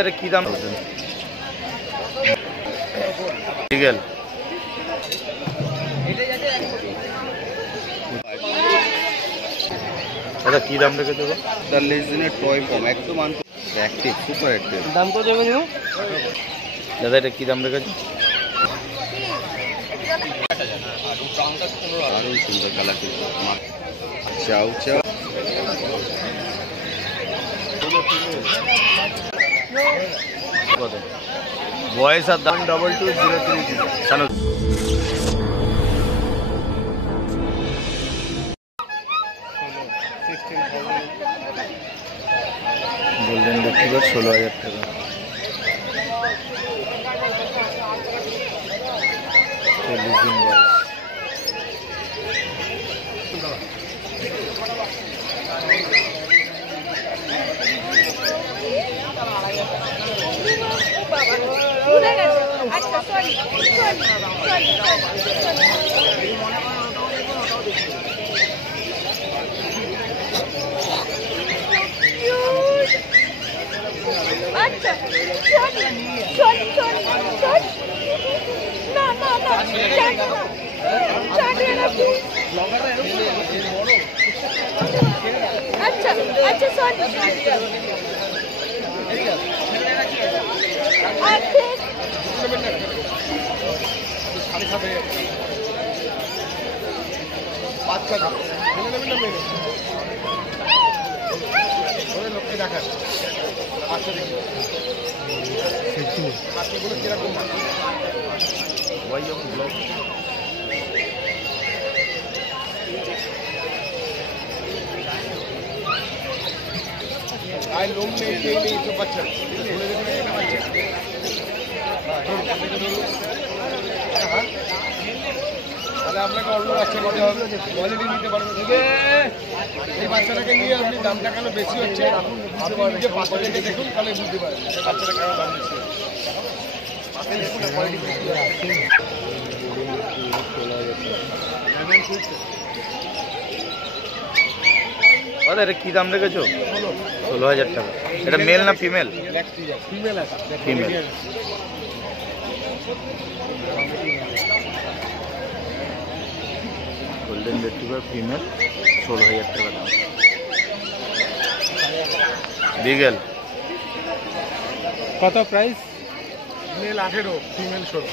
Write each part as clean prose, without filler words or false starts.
এটা কি দাম? এটা কি দাম রেখেছো? 40 দিনের টয় কম একদম অ্যাক্টিভ, সুপার অ্যাক্টিভ। দাম কত দেবেন দাদা? এটা কি দাম রেখেছো? আরো সুন্দর কালার। চাও চাও বয়স আর দাম 222030। গোল্ডেন রিট্রিভার 16,000 টাকা। 40 দিন বয়স। আপনাকে অন্য বাচ্চা নিতে হবে, কোয়ালিটি নিতে পারবেন। এই বাচ্চাটাকে নিয়ে আপনি দামটা কেন বেশি হচ্ছে আপনি নিজে পাশে থেকে দেখুন, তাহলে বুঝতে পারবেন বাচ্চাটা কেন দাম বেশি হচ্ছে। পাশে দেখুন না কোয়ালিটি বেশি আছে। এটা কি দাম রেখেছো? 16,000 টাকা। এটা মেল না ফিমেল? ফিমেল আছে, ফিমেল। গোল্ডেন রিট্রিভার ফিমেল 16,000 টাকা দাম। বিগেল কত price? Male 18, female 16।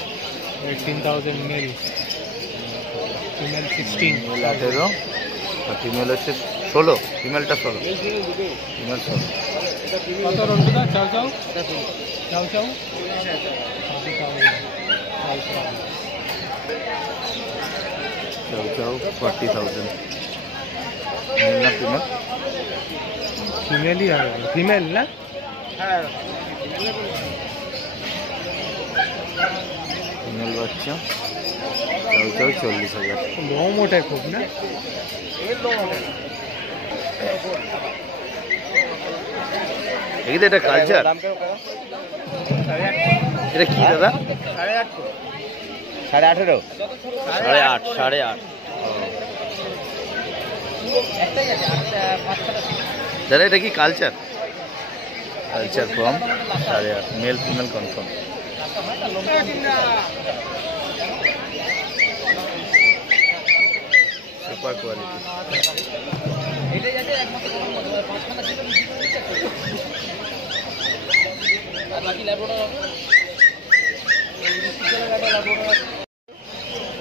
18,000 male, female 16। Male 18 আর ফিমেল হচ্ছে 16। ফিমেলটা 16, ফিমেল 16। কত রন্টুদা? চাও চাও চাও চাও চাও 40,000। মেল না ফিমেল? ফিমেলই হবে, ফিমেল না? হ্যাঁ, ফিমেল বাচ্চা চাও 40,000। লোম ওঠে খুব না? এটা কালচার। এটা কি দাদা? 18.5। 8.5। দাদা এটা কি culture? Culture form 8.5। Male female confirm. Super quality.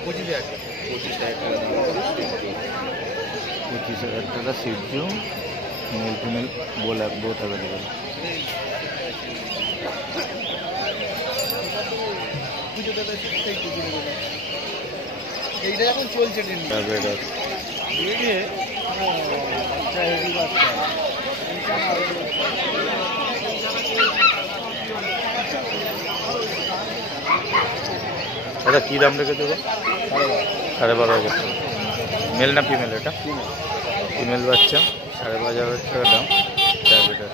$25,000 টাকা সিজু। Male female both available. এইটা এখন চলছে এটা কি দাম রেখেছো? 12,500 টাকা। মেল না ফিমেল? এটা ফিমেল বাচ্চা 12,500 টাকা দাম। ডায়াবেটাস।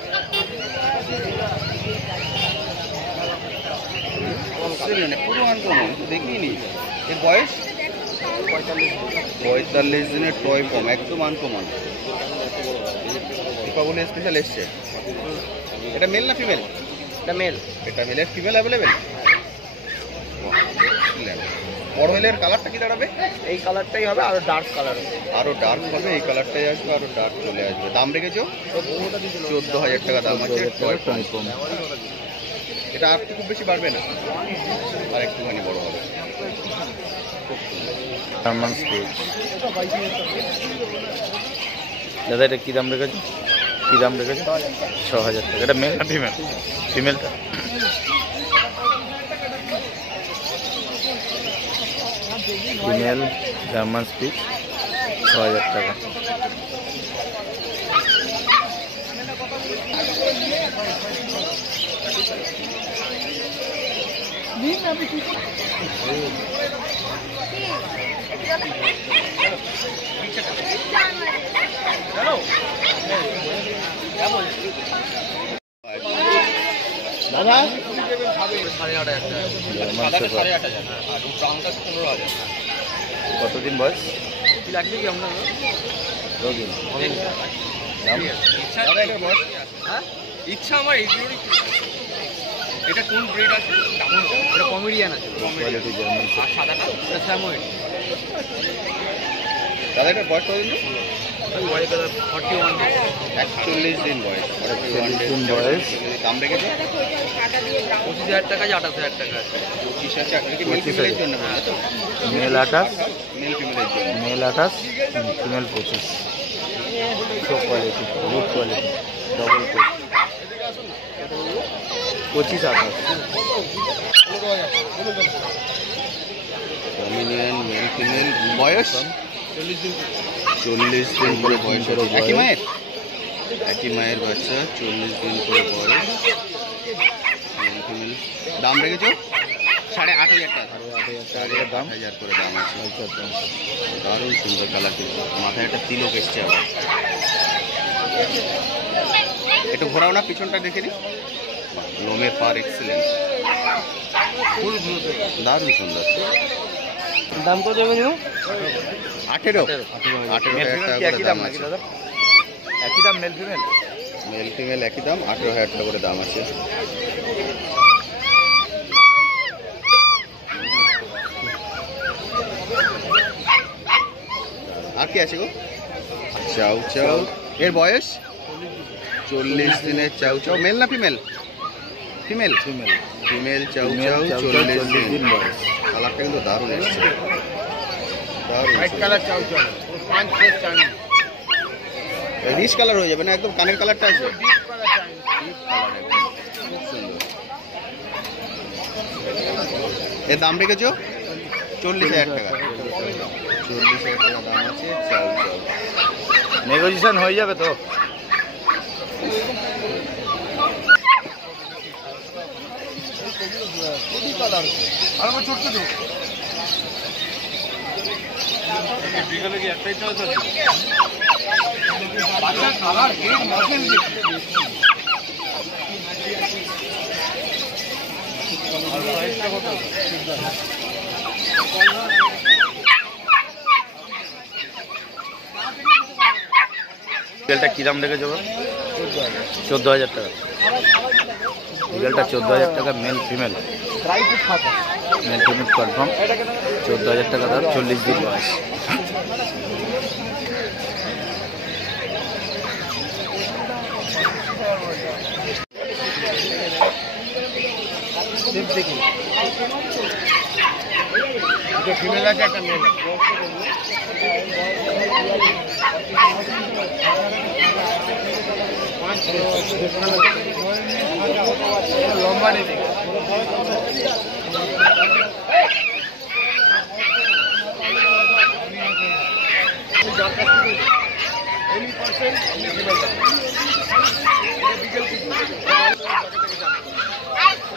পুরো আনকমন দেখিনি। এর বয়স 45 দিনের টয় পম, একদম আনকমন। দীপাবলি স্পেশাল এসছে। এটা মেল না ফিমেল? এটা মেল। এটা মেলের ফিমেল অ্যাভেলেবেল? বড় মেলের কালারটা কি দাঁড়াবে? এই কালারটাই হবে, আরো ডার্ক কালার হবে। আরো ডার্ক হবে, এই কালারটাই আসবে, আরো ডার্ক চলে আসবে। দাম রেখেছো 14,000 টাকা দাম আছে টয় পম। এটা আর তো খুব বেশি বাড়বে না, আর একটুখানি বড় হবে। দাদা এটা কী দাম রেখেছো? কী দাম রেখেছো? 6,000 টাকা। এটা মেল না ফিমেল? ফিমেলটা ফিমেল জার্মান স্পিচ, 6,000 টাকা। দাদা কতদিন বয়স? কি লাগবে কি আপনার? ইচ্ছা আমার এইগুলোরই। এটা কোন ব্রিড আছে? এটা কমেডিয়ান আছে। কোয়ালিটি জার্মান আর সাদাটা এটা স্যামোয়েড। দাদা এটার বয়স কতদিন? 41 ডেজ। 41 দিন বয়স। 41 দিন বয়স। দাম রেখেছো 25,000 টাকা, 28,000 টাকা আছে। 25,000 টাকা। কি মেল ফিমেলের জন্য বলছো তো? মেল 28, মেল ফিমেলের জন্য। Male 28, female 25। সব quality, good quality, double coat. 25-28। Dominion male female বয়স 40 দিন করে বয়স। একই মায়ের? একই মায়ের বাচ্চা, 40 দিন করে বয়স, মেল ফিমেল। দাম রেখেছো 8,500 টাকা। 8,500 করে দাম আছে। দারুণ সুন্দর কালার, কিন্তু মাথায় একটা তিলক এসছে আবার। একটু ঘোরাও না, পিছনটা দেখে নি। লোমের পার এক্সেলেন্ট, ফুল গ্রোথ, দারুণ সুন্দর। দাম কত দেবেন? 18,000 টাকা একই দাম নাকি দাদা? একই দাম মেল ফিমেল? মেল ফিমেল একই দাম, 18,000 টাকা করে দাম আছে। আর কি আছে গো? চাউ চাউ, এর বয়স 40 দিনের চাউ চাউ। মেল না ফিমেল? ফিমেল। ফিমেল। ফিমেল চাউ চাউ, 40 দিন বয়স। কালারটা কিন্তু দারুণ এসছে, দারুণ। হোয়াইট কালার চাও চাও, 5 ফেস চাইনি। রিচ কালার হয়ে যাবে না, একদম কানের কালারটা আছে। ডিপ কালার চাইনি। ডিপ কালার একদম, খুব সুন্দর। এর দাম রেখেছো 40,000 টাকা। 40,000 টাকা দাম আছে চাউ চাউ। নেগোসিয়েশন হয়ে যাবে তো? খুবই কালার আর আমার ছোট্ট দিন বিকালে কি একটাই চাষ আছে? বাচ্চা কালার গেট মাসেল আর সাইজটা কত? বিকেলটা কী দাম রেখেছো? 14,000 টাকা। বিকেলটা 14,000 টাকা, male female. Mail female confirm, 14,000 টাকা দাম, 40 দিন বয়স। দেখুন এটা ফিমেল আছে, একটা মেল। লম্বা নেই।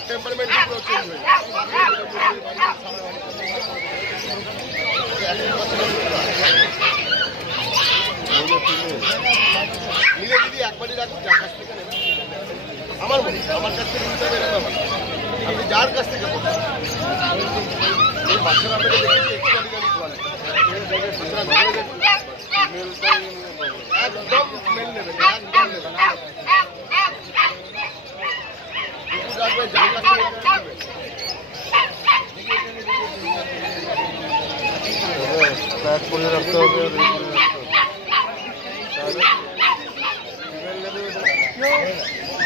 টেম্পারমেন্ট চেঞ্জ হয়ে নিলে যদি একবারই রাখুন, যার কাছ থেকে নেবেন, আমার মনে আমার কাছ থেকে নিতে হবে এরকম। আপনি যার কাছ থেকে এই বাচ্চারা আপনাকে দেখেছি একটু গাড়ি গাড়ি একদম মেল নেবেন, একদম নেবেন। রাখবে, যা লাগবে নেবেন। প্যাক করে রাখতে হবে।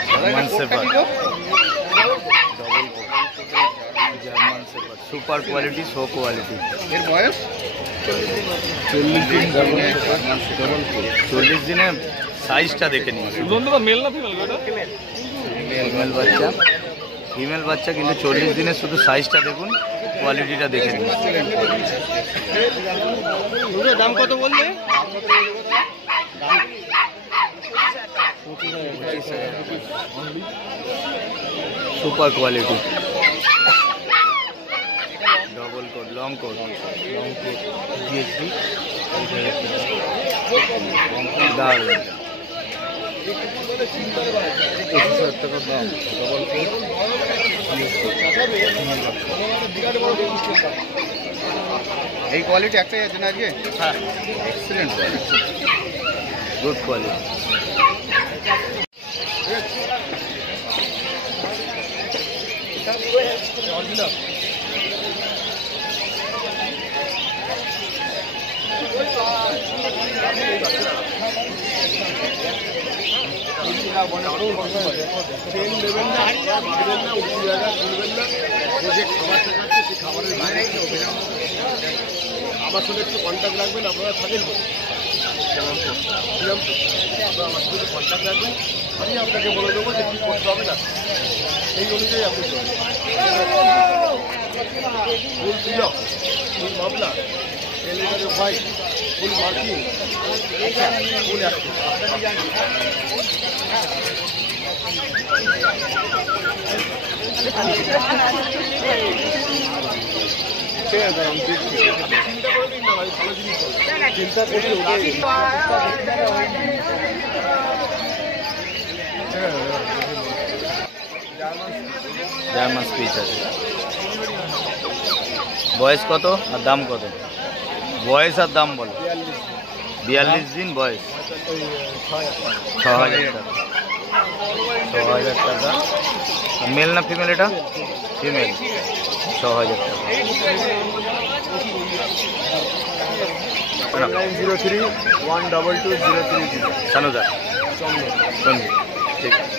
German shepherd, German shepherd, super quality, show quality. এর বয়স 40 দিন, 40 দিনে সাইজটা দেখে নিন। মেল না ফিমেল এটা? ফিমেল বাচ্চা, ফিমেল বাচ্চা, কিন্তু 40 দিনে শুধু সাইজটা দেখুন, কোয়ালিটিটা দেখে নিন। দাম কত বললে? Super quality, double coat, long coat, long coat দিয়েছি। দারুণ, 25,000 টাকা দাম, ডবল কোট। এই কোয়ালিটি একটাই আছে না আজকে? হ্যাঁ, excellent quality, good quality. Train দেবেন না, মারবেন না, উঁচু জায়গা তুলবেন না। ও যে খাবার শেখাচ্ছে সেই খাবারের বাইরে আমার সাথে একটু কন্ট্যাক্ট রাখবেন, আপনারা থাকেন বলে আপনারা আমার সাথে কন্ট্যাক্ট রাখবেন, আমি আপনাকে বলে দেবো যে কী করতে হবে না, সেই অনুযায়ী আপনি চলবেন। ফুল তিলক, ফুল মামলা, এলিগারে হোয়াইট, ফুল মার্কিং, ফুল অ্যাক্টিভ। ঠিক আছে, আমি দেখছি। আপনি চিন্তা করে দিন না ভাই, ভালো জিনিস হবে। চিন্তা করলে জার্মান স্পিচ আছে। বয়স কত আর দাম কত? বয়স আর দাম বলো। 42 দিন বয়স, 6,000 টাকা। 6,000 টাকা। মেল না ফিমেল এটা? ফিমেল, 6,000 টাকা। 903-122-030 সানুদা, সঞ্জু, ঠিক আছে।